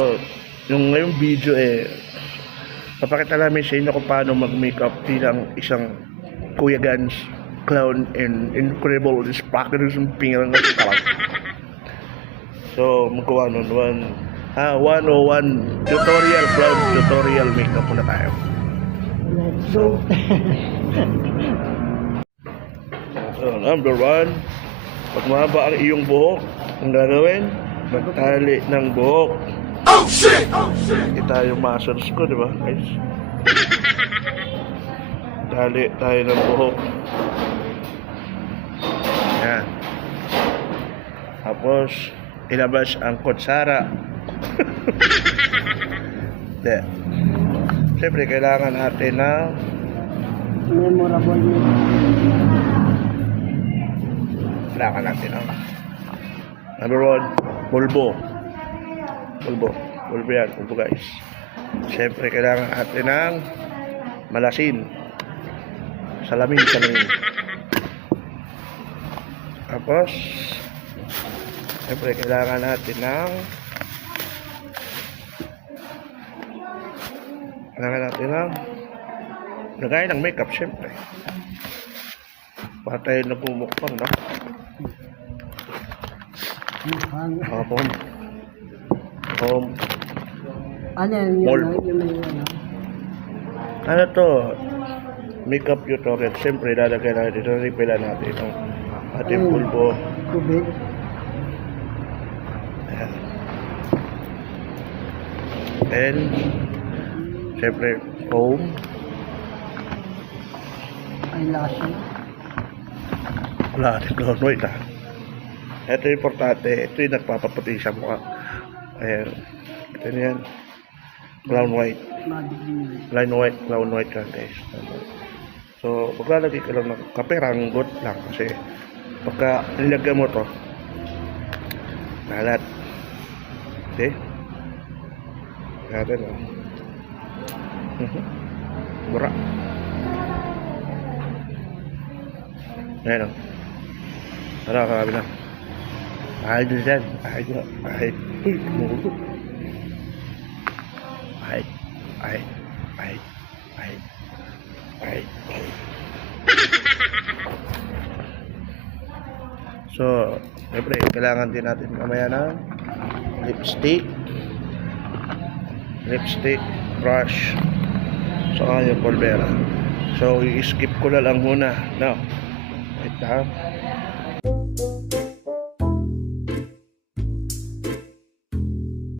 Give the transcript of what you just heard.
So, yung ngayong video papakita namin sa inyo kung paano mag-makeup bilang isang Kuya Gans clown and incredible sparkles pingang kalag. So, magawa nun 101 tutorial, clown tutorial makeup muna tayo. So, So, number 1, pag mahaba ang iyong buhok, ang gagawin, magtali ng buhok. Oh shit! Ito yung muscles ko, di ba guys? Tali tayo ng buhok. Yan. Tapos, ilabas ang kutsara. De. Siyempre, kailangan natin na memorable mo. kailangan natin ang number 1, pulbo. Pulbo yan, pulbo guys. Siyempre, kailangan natin ng malasin. Salamin. Tapos, siyempre, kailangan natin ng lagay ng makeup, siyempre. Para tayo nagmumukbang, no? Home. Ano yan? Ano to? Makeup tutorial. Siyempre, lalagay natin ito. Ripila natin ang ating pulbo. Tubig. Ayan. And, siyempre, comb. Eyelash. Wala, clown white ah. Ito yung importante. Ito yung nagpapaputi sa mukha. Ayan. Ito na yan. Clown white. Clown white yan guys. So, maglalagay ka lang ng kape, ranggot lang. Kasi, pagka nilagyan mo to, nalat. Okay? Natin o. Mura. Ayan o. Tara, kakabi na. Ahid na dyan. Ahid. Uy, tumulo. Ahid. So, siyempre, kailangan din natin mamaya ng lipstick, brush, saka yung pulbera. So, i-skip ko na lang muna. No? Wait lang.